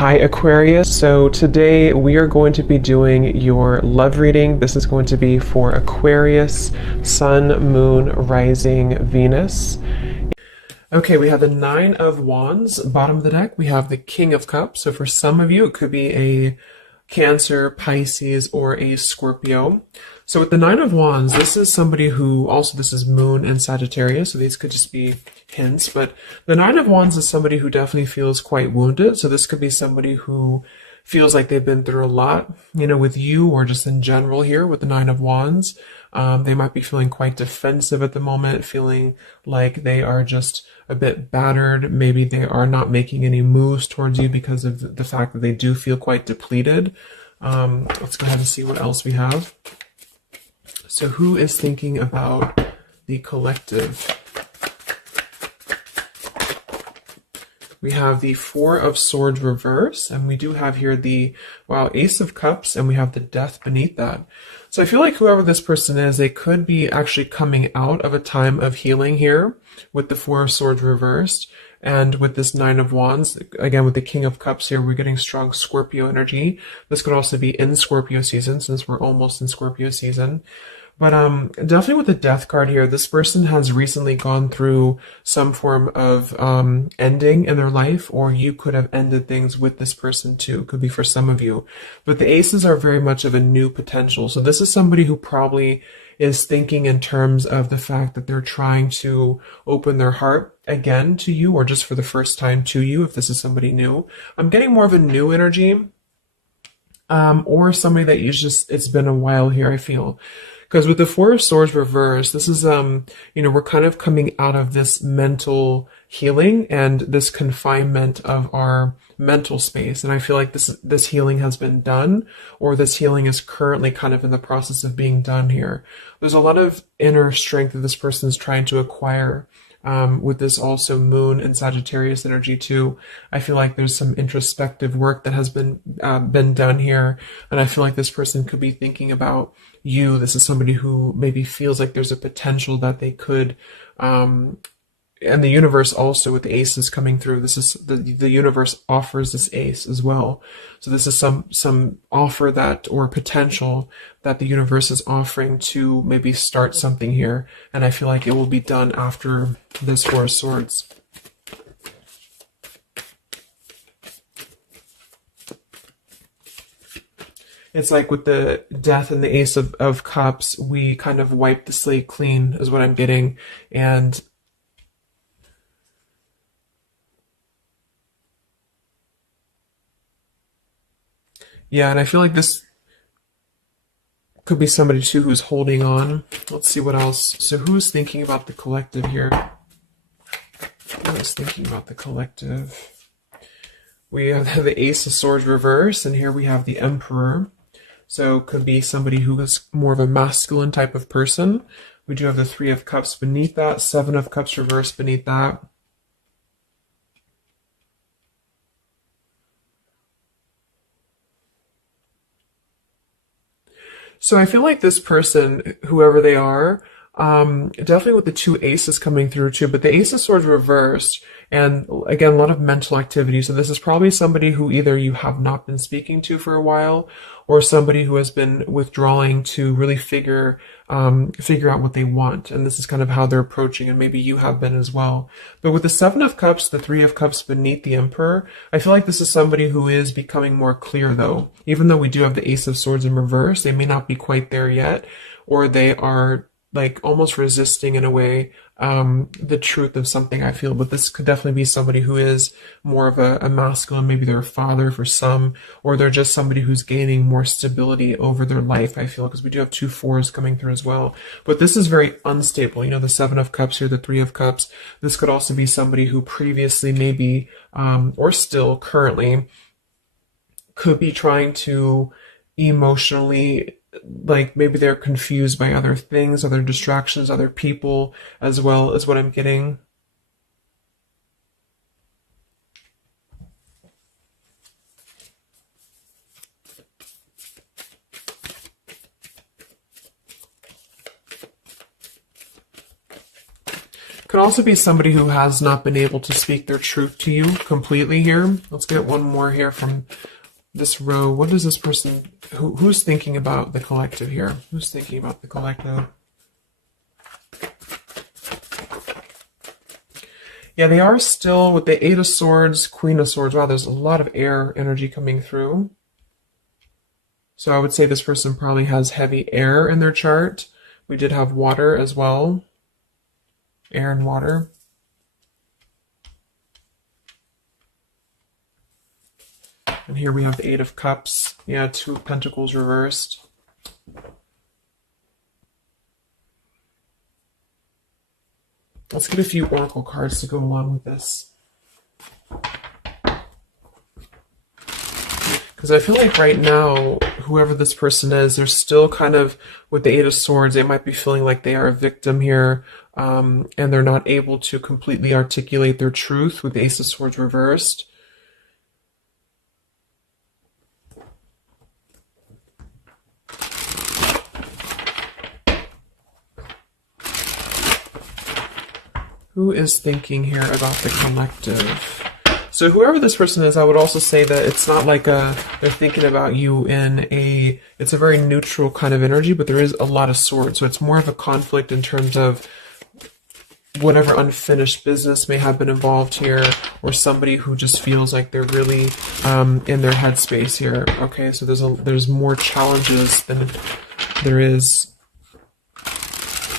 Hi Aquarius, so today we are going to be doing your love reading. This is going to be for Aquarius, Sun, Moon, Rising, Venus. Okay, we have the Nine of Wands, bottom of the deck. We have the King of Cups. So for some of you, it could be a Cancer, Pisces, or a Scorpio. So with the Nine of Wands, this is somebody who, also this is Moon and Sagittarius, so these could just be hints, but the Nine of Wands is somebody who definitely feels quite wounded. So this could be somebody who feels like they've been through a lot, with you or just in general here with the Nine of Wands. They might be feeling quite defensive at the moment, feeling like they are just a bit battered. Maybe they are not making any moves towards you because of the fact that they do feel quite depleted. Let's go ahead and see what else we have. So who is thinking about the collective? We have the Four of Swords reverse, and we do have here the, Ace of Cups, and we have the Death beneath that. So I feel like whoever this person is, they could be actually coming out of a time of healing here with the Four of Swords reversed, and with this Nine of Wands, again with the King of Cups here, we're getting strong Scorpio energy. This could also be in Scorpio season, since we're almost in Scorpio season. But definitely with the Death card here, this person has recently gone through some form of ending in their life, or you could have ended things with this person too. Could be for some of you. But the Aces are very much of a new potential. So this is somebody who probably is thinking in terms of the fact that they're trying to open their heart again to you, or just for the first time to you, if this is somebody new. I'm getting more of a new energy, or somebody that it's been a while here, I feel. Because with the Four of Swords reversed, this is, we're kind of coming out of this mental healing and this confinement of our mental space. And I feel like this healing has been done, or this healing is currently kind of in the process of being done here. There's a lot of inner strength that this person is trying to acquire. With this also Moon and Sagittarius energy too. I feel like there's some introspective work that has been done here, and I feel like this person could be thinking about you. This is somebody who maybe feels like there's a potential that they could, and the universe also with the aces coming through. This is the universe offers this ace as well. So this is some offer that, or potential that the universe is offering to maybe start something here. And I feel like it will be done after this Four of Swords. It's like with the Death and the Ace of Cups, we kind of wipe the slate clean is what I'm getting. And yeah, and I feel like this could be somebody too who's holding on. Let's see what else. So who's thinking about the collective here? Who is thinking about the collective? We have the Ace of Swords reverse, and here we have the Emperor. So could be somebody who is more of a masculine type of person. We do have the Three of Cups beneath that, Seven of Cups reverse beneath that. So I feel like this person, whoever they are, definitely with the two aces coming through too, but the Ace of Swords reversed, and again, a lot of mental activity. So this is probably somebody who either you have not been speaking to for a while, or somebody who has been withdrawing to really figure out what they want. And this is kind of how they're approaching, and maybe you have been as well. But with the Seven of Cups, the Three of Cups beneath the Emperor, I feel like this is somebody who is becoming more clear though. Even though we do have the Ace of Swords in reverse, they may not be quite there yet, or they are like almost resisting in a way the truth of something, I feel. But this could definitely be somebody who is more of a masculine. Maybe they're a father for some, or they're just somebody who's gaining more stability over their life, I feel, because we do have two fours coming through as well. But this is very unstable. The Seven of Cups here, the Three of Cups. This could also be somebody who previously maybe, or still currently, could be trying to emotionally, like maybe they're confused by other things, other distractions, other people as well, is what I'm getting. Could also be somebody who has not been able to speak their truth to you completely here. Let's get one more here from this row. What is this person, who's thinking about the collective here? Who's thinking about the collective? Yeah, they are still with the Eight of Swords, Queen of Swords. Wow, there's a lot of air energy coming through. So I would say this person probably has heavy air in their chart. We did have water as well. Air and water. And here we have the Eight of Cups. Yeah, Two of Pentacles reversed. Let's get a few oracle cards to go along with this. Because I feel like right now, whoever this person is, they're still kind of, with the Eight of Swords, they might be feeling like they are a victim here, and they're not able to completely articulate their truth with the Ace of Swords reversed. Who is thinking here about the collective? So whoever this person is, I would also say that it's not like they're thinking about you in it's a very neutral kind of energy, but there is a lot of swords. So it's more of a conflict in terms of whatever unfinished business may have been involved here, or somebody who just feels like they're really in their headspace here. Okay, so there's more challenges than there is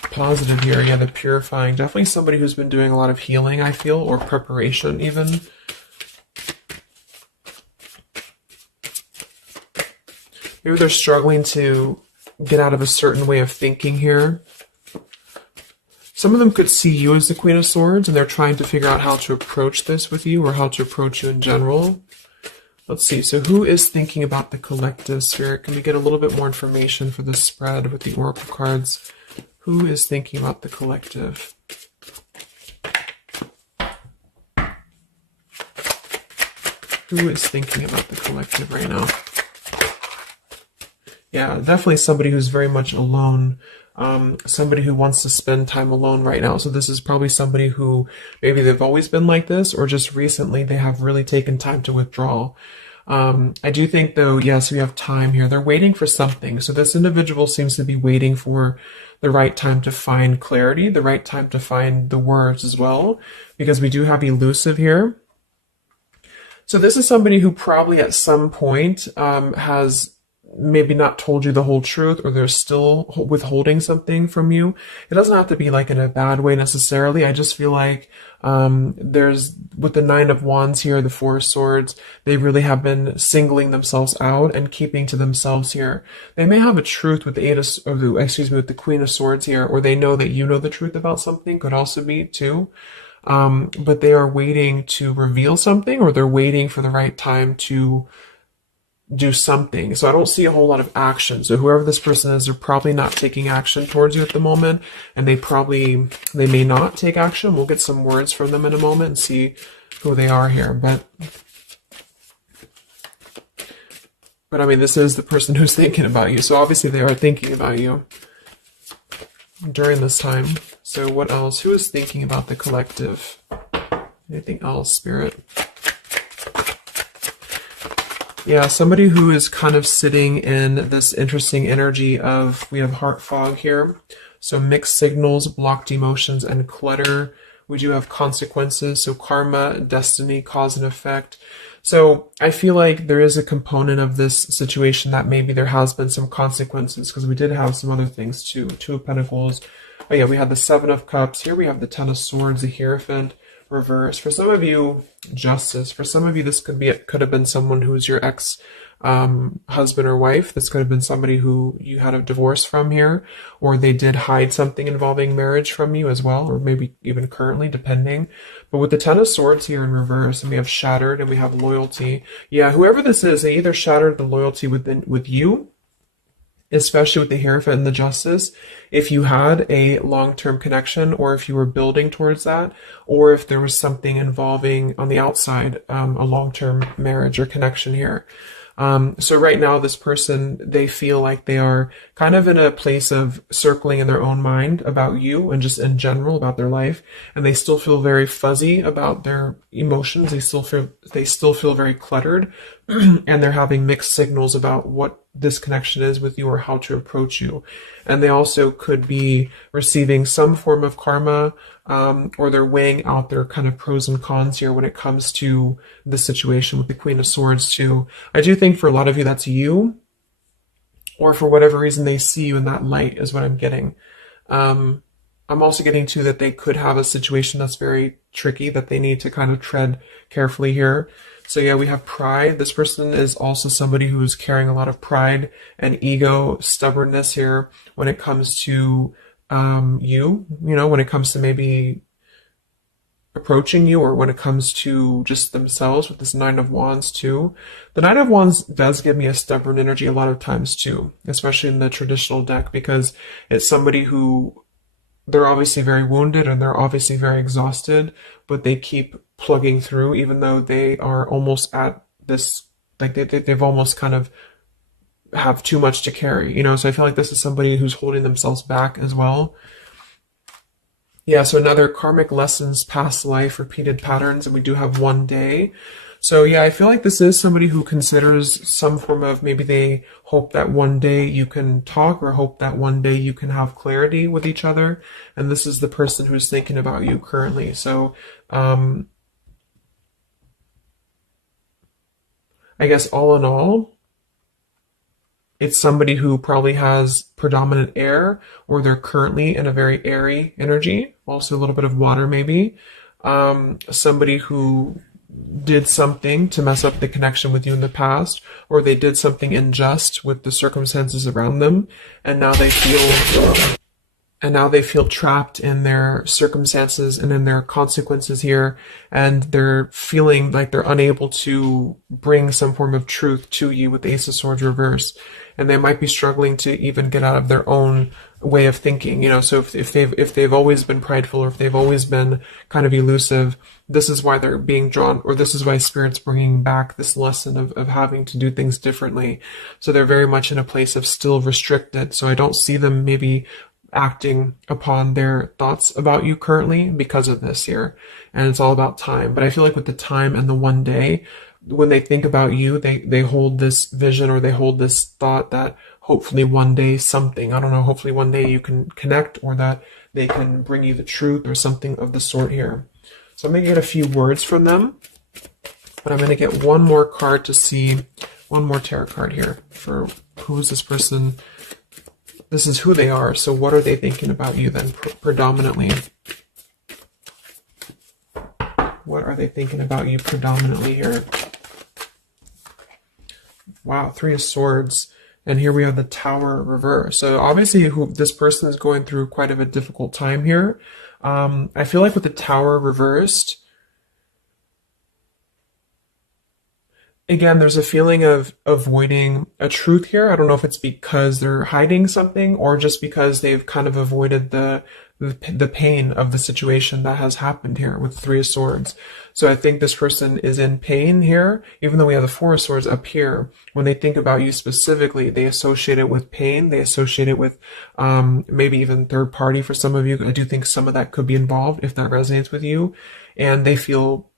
positive here. Yeah, the purifying. Definitely somebody who's been doing a lot of healing, I feel, or preparation even. Maybe they're struggling to get out of a certain way of thinking here. Some of them could see you as the Queen of Swords, and they're trying to figure out how to approach this with you, or how to approach you in general. Let's see. So who is thinking about the collective, Spirit? Can we get a little bit more information for this spread with the oracle cards? Who is thinking about the collective? Who is thinking about the collective right now? Yeah, definitely somebody who's very much alone. Somebody who wants to spend time alone right now. So this is probably somebody who maybe they've always been like this, or just recently they have really taken time to withdraw. I do think, though, yes, we have time here. They're waiting for something. So this individual seems to be waiting for the right time to find clarity, the right time to find the words as well, because we do have elusive here. So this is somebody who probably at some point has maybe not told you the whole truth, or they're still withholding something from you. It doesn't have to be like in a bad way necessarily. I just feel like there's, with the Nine of Wands here, the Four of Swords, they really have been singling themselves out and keeping to themselves here. They may have a truth with the with the Queen of Swords here, or they know that you know the truth about something, could also be too. But they are waiting to reveal something, or they're waiting for the right time to do something. So I don't see a whole lot of action. So whoever this person is, they're probably not taking action towards you at the moment, and they may not take action. We'll get some words from them in a moment and see who they are here. But I mean, this is the person who's thinking about you. So obviously they are thinking about you during this time. So what else? Who is thinking about the collective? Anything else, Spirit? Yeah, somebody who is kind of sitting in this interesting energy of, we have heart fog here. So mixed signals, blocked emotions, and clutter. We do have consequences. So karma, destiny, cause and effect. So I feel like there is a component of this situation that maybe there has been some consequences, because we did have some other things too. Two of Pentacles. Oh yeah, we had the Seven of Cups. Here we have the Ten of Swords, the Hierophant. Reverse. For some of you, Justice. For some of you, this could have been someone who's your ex husband or wife. This could have been somebody who you had a divorce from here, or they did hide something involving marriage from you as well, or maybe even currently, depending. But with the Ten of Swords here in reverse, and we have shattered, and we have loyalty. Yeah, whoever this is, they either shattered the loyalty with you, especially with the Hierophant and the Justice, if you had a long-term connection, or if you were building towards that, or if there was something involving on the outside, a long-term marriage or connection here. So right now, this person, they feel like they are kind of in a place of circling in their own mind about you and just in general about their life. And they still feel very fuzzy about their emotions. They still feel very cluttered and they're having mixed signals about what this connection is with you or how to approach you. And they also could be receiving some form of karma, or they're weighing out their kind of pros and cons here when it comes to the situation with the Queen of Swords too. I do think for a lot of you that's you, or for whatever reason they see you in that light is what I'm getting. I'm also getting to that they could have a situation that's very tricky that they need to kind of tread carefully here. So yeah, we have pride. This person is also somebody who's carrying a lot of pride and ego, stubbornness here when it comes to when it comes to maybe approaching you or when it comes to just themselves with this Nine of Wands too. The Nine of Wands does give me a stubborn energy a lot of times too, especially in the traditional deck, because it's somebody who they're obviously very wounded and they're obviously very exhausted, but they keep plugging through even though they are almost at this, like they've almost kind of have too much to carry, so I feel like this is somebody who's holding themselves back as well. Yeah, so another karmic lessons, past life, repeated patterns, and we do have one day. So yeah, I feel like this is somebody who considers some form of, maybe they hope that one day you can talk or hope that one day you can have clarity with each other. And this is the person who's thinking about you currently. So I guess all in all, it's somebody who probably has predominant air, or they're currently in a very airy energy, also a little bit of water maybe. Somebody who did something to mess up the connection with you in the past, or they did something unjust with the circumstances around them, and now they feel trapped in their circumstances and in their consequences here, and they're feeling like they're unable to bring some form of truth to you with the Ace of Swords reverse. And they might be struggling to even get out of their own way of thinking, so if they've always been prideful, or if they've always been kind of elusive, this is why they're being drawn, or this is why Spirit's bringing back this lesson of having to do things differently. So they're very much in a place of still restricted. So I don't see them maybe acting upon their thoughts about you currently because of this here. And it's all about time. But I feel like with the time and the one day, when they think about you, they hold this vision, or they hold this thought that hopefully one day something, I don't know, hopefully one day you can connect, or that they can bring you the truth or something of the sort here. So I'm going to get a few words from them, but I'm going to get one more card to see, one more tarot card here for who is this person. This is who they are. So what are they thinking about you then predominantly? What are they thinking about you predominantly here? Wow, Three of Swords. And here we have the Tower reverse. So obviously this person is going through quite of a difficult time here. I feel like with the Tower reversed, again, there's a feeling of avoiding a truth here. I don't know if it's because they're hiding something, or just because they've kind of avoided the pain of the situation that has happened here with Three of Swords. So I think this person is in pain here, even though we have the Four of Swords up here. When they think about you specifically, they associate it with pain. They associate it with maybe even third party for some of you. I do think some of that could be involved if that resonates with you. And they feel,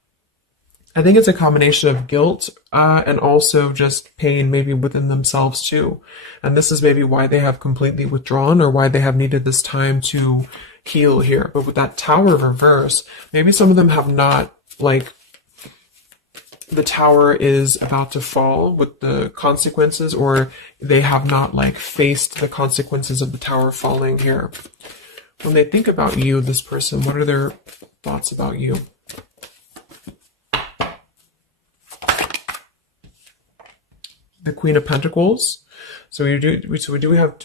I think it's a combination of guilt and also just pain maybe within themselves too. And this is maybe why they have completely withdrawn, or why they have needed this time to heal here. But with that Tower reverse, maybe some of them have not, like, the tower is about to fall with the consequences, or they have not like faced the consequences of the tower falling here. When they think about you, this person, what are their thoughts about you? The Queen of Pentacles. So we do have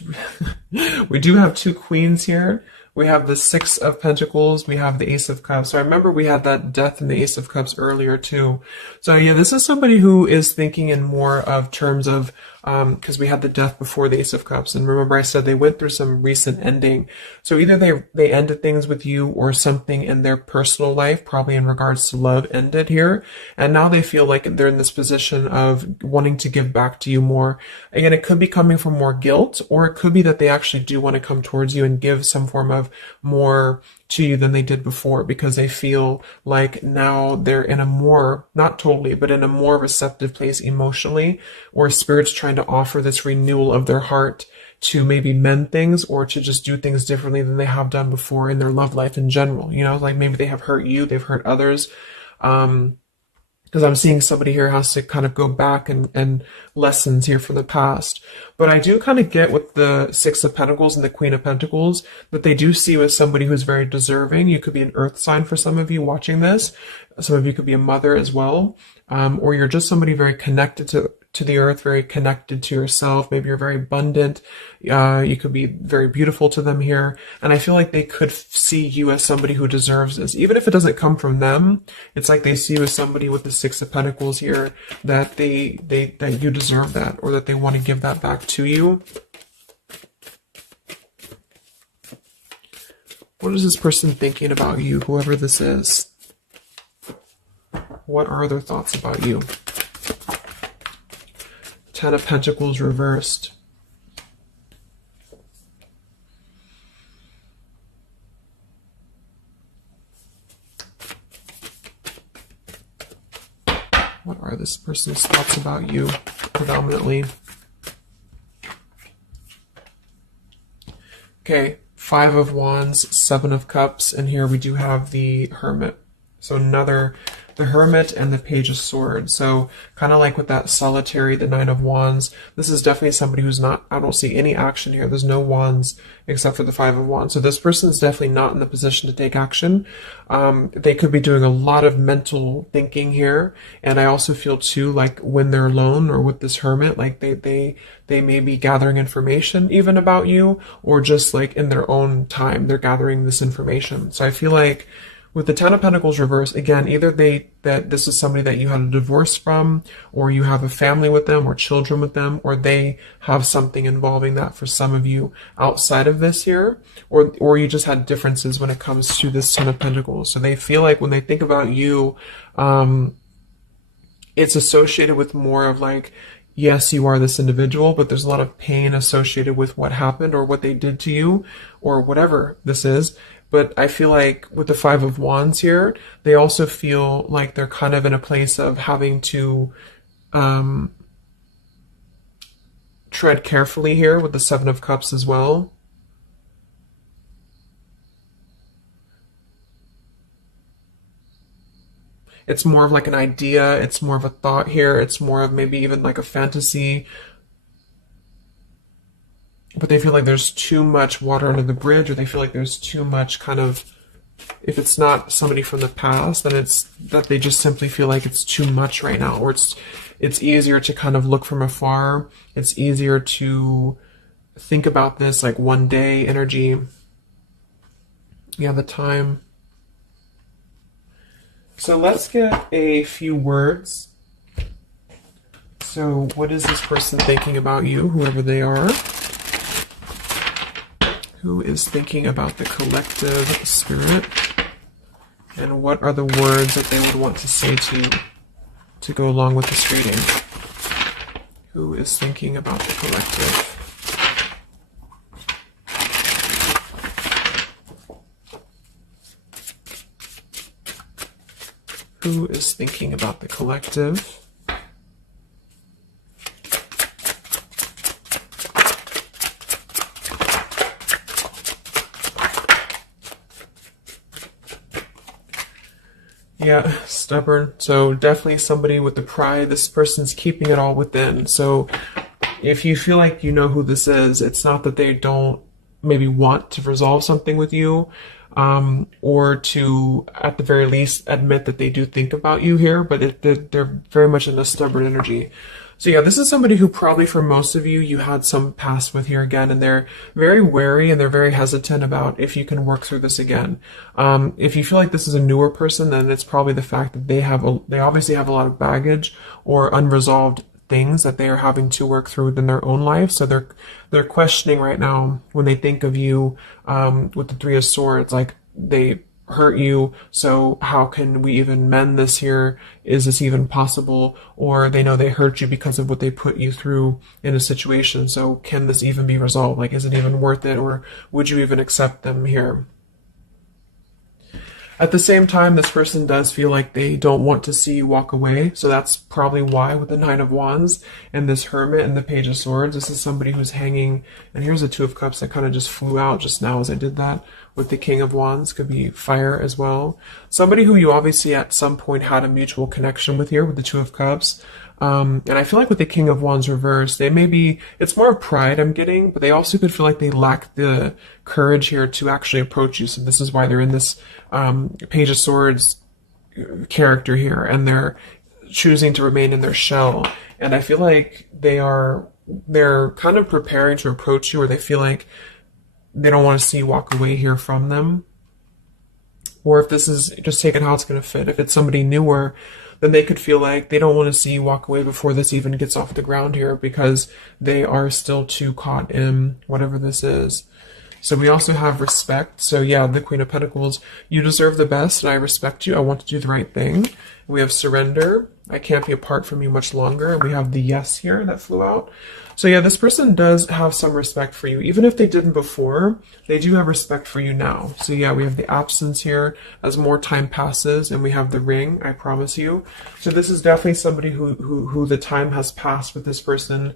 we do have two queens here. We have the Six of Pentacles. We have the Ace of Cups. So I remember we had that Death and the Ace of Cups earlier too. So yeah, this is somebody who is thinking in more of terms of because we had the death before the Ace of Cups. And remember I said they went through some recent ending. So either they ended things with you, or something in their personal life, probably in regards to love, ended here. And now they feel like they're in this position of wanting to give back to you more. Again, it could be coming from more guilt, or it could be that they actually do want to come towards you and give some form of more to you than they did before, because they feel like now they're in a more, not totally, but in a more receptive place emotionally, or spirit's trying to offer this renewal of their heart to maybe mend things, or to just do things differently than they have done before in their love life in general. You know, like maybe they have hurt you, they've hurt others. Because I'm seeing somebody here has to kind of go back and lessons here from the past. But I do kind of get with the Six of Pentacles and the Queen of Pentacles that they do see you as somebody who's very deserving. You could be an earth sign for some of you watching this. Some of you could be a mother as well. Or you're just somebody very connected to the earth, very connected to yourself. Maybe you're very abundant. You could be very beautiful to them here. And I feel like they could see you as somebody who deserves this. Even if it doesn't come from them, it's like they see you as somebody with the Six of Pentacles here, that that you deserve that, or that they want to give that back to you. What is this person thinking about you, whoever this is? What are their thoughts about you? Ten of Pentacles reversed. What are this person's thoughts about you, predominantly? Okay, Five of Wands, Seven of Cups, and here we do have the Hermit. So the Hermit and the Page of Swords. So kind of like with that Solitary, the Nine of Wands, this is definitely somebody who's not, I don't see any action here. There's no wands except for the Five of Wands. So this person is definitely not in the position to take action. They could be doing a lot of mental thinking here. And I also feel too, like when they're alone or with this Hermit, like they may be gathering information even about you, or just like in their own time, they're gathering this information. So I feel like with the Ten of Pentacles reversed, again, either that this is somebody that you had a divorce from, or you have a family with them, or children with them, or they have something involving that for some of you outside of this here, or you just had differences when it comes to this Ten of Pentacles. So they feel like when they think about you, it's associated with more of like, yes, you are this individual, but there's a lot of pain associated with what happened or what they did to you or whatever this is. But I feel like with the Five of Wands here, they also feel like they're kind of in a place of having to tread carefully here with the Seven of Cups as well. It's more of like an idea. It's more of a thought here. It's more of maybe even like a fantasy. But they feel like there's too much water under the bridge, or they feel like there's too much kind of, if it's not somebody from the past, then it's that they just simply feel like it's too much right now, or it's easier to kind of look from afar. It's easier to think about this like one day energy. Yeah, the time. So let's get a few words. So what is this person thinking about you, whoever they are? Who is thinking about the collective spirit? And what are the words that they would want to say to go along with this reading? Who is thinking about the collective? Who is thinking about the collective? Yeah, stubborn. So definitely somebody with the pride. This person's keeping it all within. So if you feel like you know who this is, it's not that they don't maybe want to resolve something with you, or to, at the very least, admit that they do think about you here, but they're very much in a stubborn energy. So yeah, this is somebody who probably for most of you, you had some past with here again, and they're very wary and they're very hesitant about if you can work through this again. If you feel like this is a newer person, then it's probably the fact that they obviously have a lot of baggage or unresolved things that they are having to work through within their own life. So they're questioning right now when they think of you with the Three of Swords, like they hurt you, so how can we even mend this here? Is this even possible? Or they know they hurt you because of what they put you through in a situation, so can this even be resolved? Like, is it even worth it, or would you even accept them here? At the same time, this person does feel like they don't want to see you walk away. So that's probably why with the Nine of Wands and this Hermit and the Page of Swords, this is somebody who's hanging. And here's the Two of Cups that kind of just flew out just now as I did that. With the King of Wands, could be fire as well. Somebody who you obviously at some point had a mutual connection with here with the Two of Cups. And I feel like with the King of Wands reversed, they may be, it's more of pride I'm getting, but they also could feel like they lack the courage here to actually approach you. So this is why they're in this Page of Swords character here, and they're choosing to remain in their shell. And I feel like they're kind of preparing to approach you, or they feel like they don't want to see you walk away here from them. Or if this is just taking how it's going to fit, if it's somebody newer, then they could feel like they don't want to see you walk away before this even gets off the ground here, because they are still too caught in whatever this is. So we also have respect. So yeah, the Queen of Pentacles, you deserve the best and I respect you. I want to do the right thing. We have surrender. I can't be apart from you much longer. And we have the yes here that flew out. So yeah, this person does have some respect for you. Even if they didn't before, they do have respect for you now. So yeah, we have the absence here as more time passes, and we have the ring, I promise you. So this is definitely somebody who the time has passed with this person.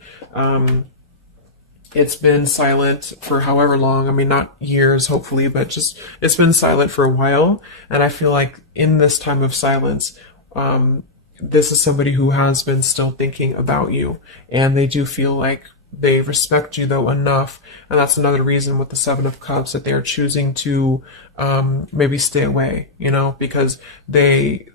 It's been silent for however long. I mean, not years, hopefully, but just it's been silent for a while. And I feel like in this time of silence, this is somebody who has been still thinking about you, and they do feel like they respect you though enough. And that's another reason with the Seven of Cups that they are choosing to maybe stay away, you know, because they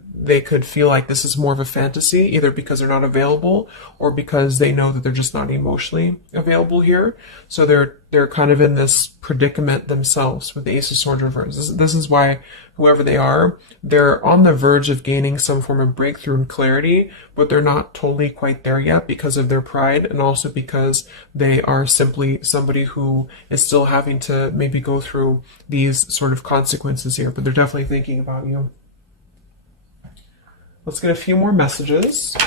could feel like this is more of a fantasy, either because they're not available or because they know that they're just not emotionally available here. So they're kind of in this predicament themselves with the Ace of Swords reversed. This is why whoever they are, they're on the verge of gaining some form of breakthrough and clarity, but they're not totally quite there yet because of their pride, and also because they are simply somebody who is still having to maybe go through these sort of consequences here, but they're definitely thinking about you. Let's get a few more messages.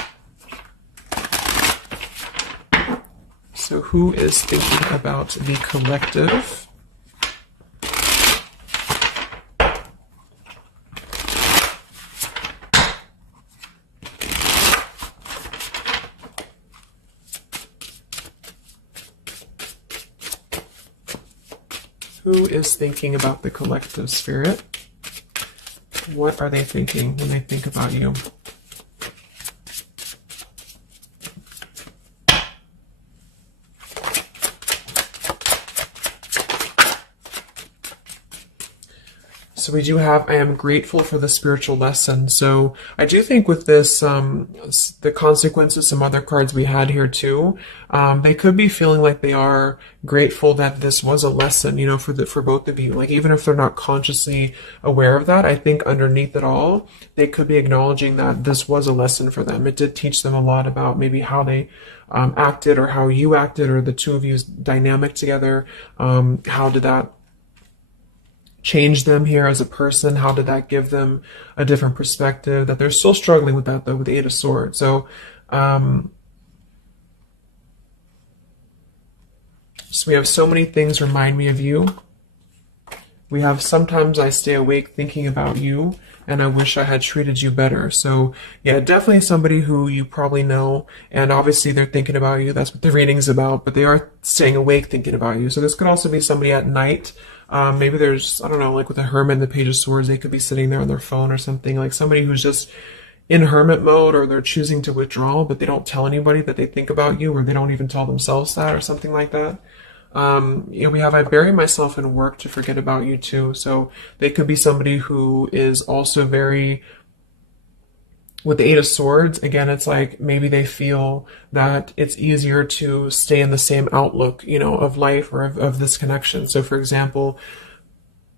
So who is thinking about the collective? Who is thinking about the collective, Spirit? What are they thinking when they think about you? So we do have, I am grateful for the spiritual lesson. So I do think with this, the consequences, some other cards we had here too, they could be feeling like they are grateful that this was a lesson, you know, for both of you. Like, even if they're not consciously aware of that, I think underneath it all, they could be acknowledging that this was a lesson for them. It did teach them a lot about maybe how they acted, or how you acted, or the two of you's dynamic together. How did that change them here as a person? How did that give them a different perspective? That they're still struggling with that though, with the Eight of Swords. So, so we have so many things remind me of you. We have sometimes I stay awake thinking about you, and I wish I had treated you better. So yeah, definitely somebody who you probably know, and obviously they're thinking about you. That's what the reading's about, but they are staying awake thinking about you. So this could also be somebody at night. Maybe there's, I don't know, like with the Hermit and the Page of Swords, they could be sitting there on their phone or something, like somebody who's just in hermit mode, or they're choosing to withdraw, but they don't tell anybody that they think about you, or they don't even tell themselves that, or something like that. You know, we have, I bury myself in work to forget about you too. So they could be somebody who is also very, with the Eight of Swords, again, it's like maybe they feel that it's easier to stay in the same outlook, you know, of life, or of this connection. So for example,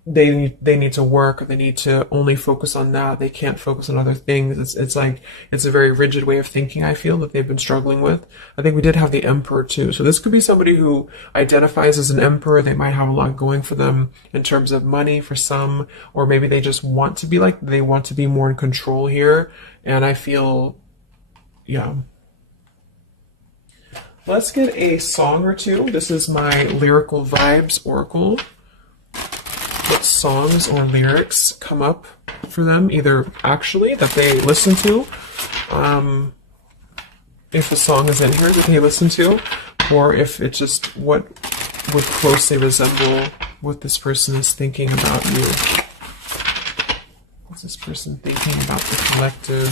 they need to work, or they need to only focus on that. They can't focus on other things. It's like it's a very rigid way of thinking, I feel, that they've been struggling with. I think we did have the emperor too. So this could be somebody who identifies as an emperor. They might have a lot going for them in terms of money for some, or maybe they just want to be like, they want to be more in control here. And I feel, yeah. Let's get a song or two. This is my Lyrical Vibes Oracle. What songs or lyrics come up for them, either actually that they listen to, if the song is in here that they listen to, or if it's just what would closely resemble what this person is thinking about you. What's this person thinking about the collective?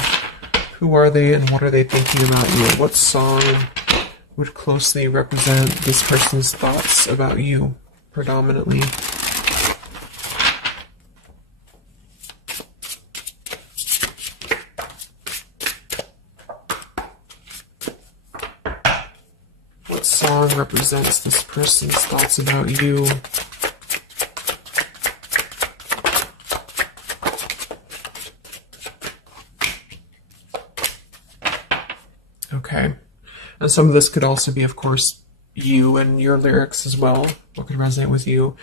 Who are they and what are they thinking about you? What song would closely represent this person's thoughts about you predominantly? What song represents this person's thoughts about you? Okay. And some of this could also be, of course, you and your lyrics as well. What could resonate with you?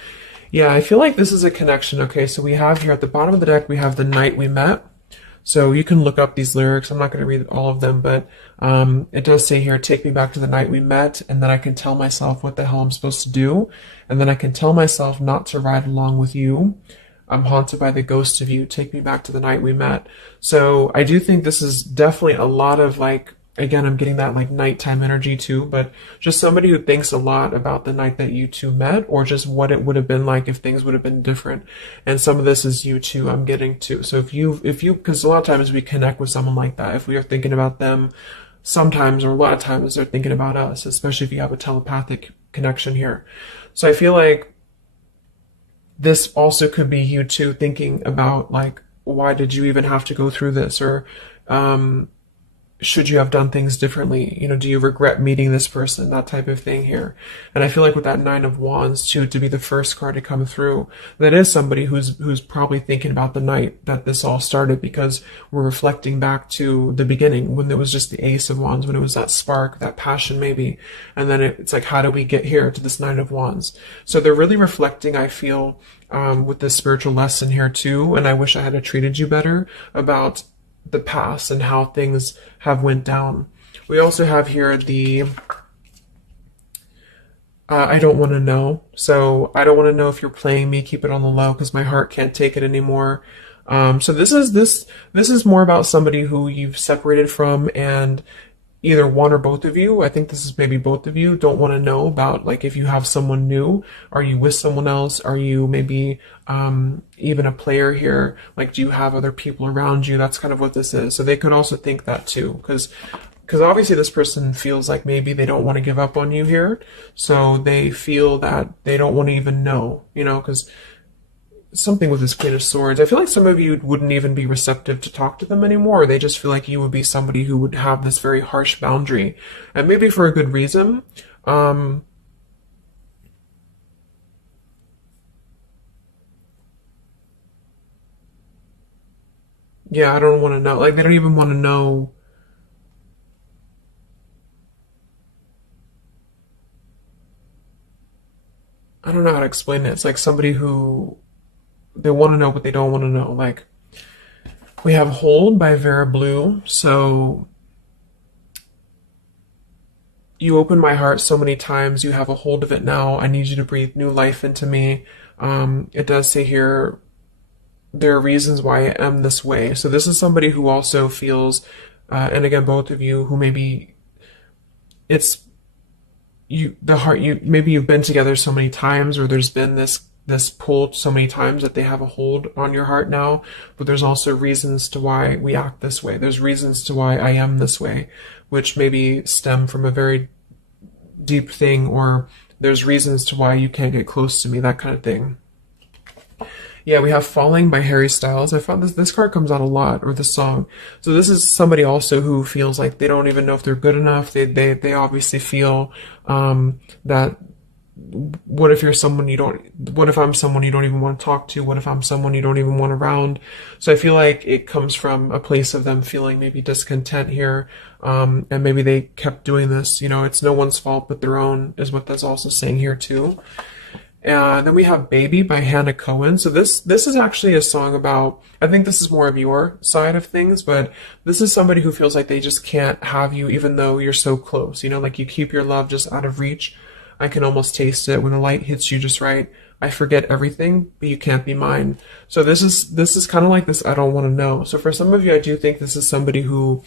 Yeah, I feel like this is a connection. Okay, so we have here at the bottom of the deck, we have The Night We Met. So you can look up these lyrics. I'm not going to read all of them, but it does say here, take me back to the night we met, and then I can tell myself what the hell I'm supposed to do. And then I can tell myself not to ride along with you. I'm haunted by the ghost of you. Take me back to the night we met. So I do think this is definitely a lot of like, again, I'm getting that like nighttime energy too, but just somebody who thinks a lot about the night that you two met, or just what it would have been like if things would have been different. And some of this is you too, I'm getting to. So if you, because a lot of times we connect with someone like that, if we are thinking about them, sometimes, or a lot of times they're thinking about us, especially if you have a telepathic connection here. So I feel like this also could be you too thinking about like, why did you even have to go through this? Or, should you have done things differently? You know, do you regret meeting this person? That type of thing here. And I feel like with that Nine of Wands too, to be the first card to come through, that is somebody who's probably thinking about the night that this all started, because we're reflecting back to the beginning when it was just the Ace of Wands, when it was that spark, that passion maybe. And then it's like, how do we get here to this Nine of Wands? So they're really reflecting, I feel, with this spiritual lesson here too. And I wish I had treated you better about the past and how things have went down. We also have here the I don't want to know. So I don't want to know if you're playing me. Keep it on the low because my heart can't take it anymore. So this is more about somebody who you've separated from, and either one or both of you, I think this is maybe both of you, don't want to know about, like, if you have someone new. Are you with someone else? Are you maybe even a player here? Like, do you have other people around you? That's kind of what this is. So they could also think that too, because obviously this person feels like maybe they don't want to give up on you here. So they feel that they don't want to even know, you know, because something with this Queen of Swords, I feel like some of you wouldn't even be receptive to talk to them anymore. They just feel like you would be somebody who would have this very harsh boundary, and maybe for a good reason. Yeah, I don't want to know. Like, they don't even want to know. I don't know how to explain it. It's like somebody who, they want to know, but they don't want to know. Like, we have Hold by Vera Blue. So you opened my heart so many times. You have a hold of it now. I need you to breathe new life into me. It does say here, there are reasons why I am this way. So this is somebody who also feels, and again, both of you, who maybe it's you, the heart, you, maybe you've been together so many times, or there's been this pull so many times that they have a hold on your heart now. But there's also reasons to why we act this way. There's reasons to why I am this way, which maybe stem from a very deep thing, or there's reasons to why you can't get close to me, that kind of thing. Yeah, we have Falling by Harry Styles. I found this card comes out a lot, or this song. So this is somebody also who feels like they don't even know if they're good enough. They obviously feel that what if you're someone you don't, what if I'm someone you don't even want to talk to? What if I'm someone you don't even want around? So I feel like it comes from a place of them feeling maybe discontent here. And maybe they kept doing this, you know, it's no one's fault but their own, is what that's also saying here too. And then we have Baby by Hannah Cohen. So this is actually a song about, I think this is more of your side of things, but this is somebody who feels like they just can't have you even though you're so close. You know, like you keep your love just out of reach. I can almost taste it when the light hits you just right. I forget everything, but you can't be mine. So this is kind of like this I don't want to know. So for some of you, I do think this is somebody who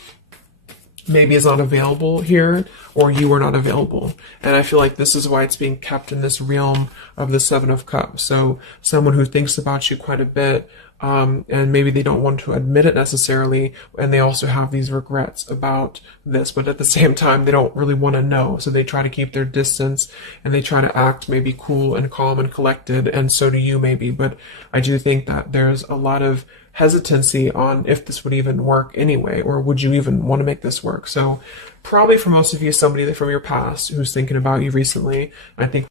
maybe is not available here, or you are not available. And I feel like this is why it's being kept in this realm of the Seven of Cups. So someone who thinks about you quite a bit, and maybe they don't want to admit it necessarily, and they also have these regrets about this, but at the same time, they don't really want to know. So they try to keep their distance, and they try to act maybe cool and calm and collected, and so do you maybe. But I do think that there's a lot of hesitancy on if this would even work anyway, or would you even want to make this work. So probably for most of you, somebody from your past who's thinking about you recently. I think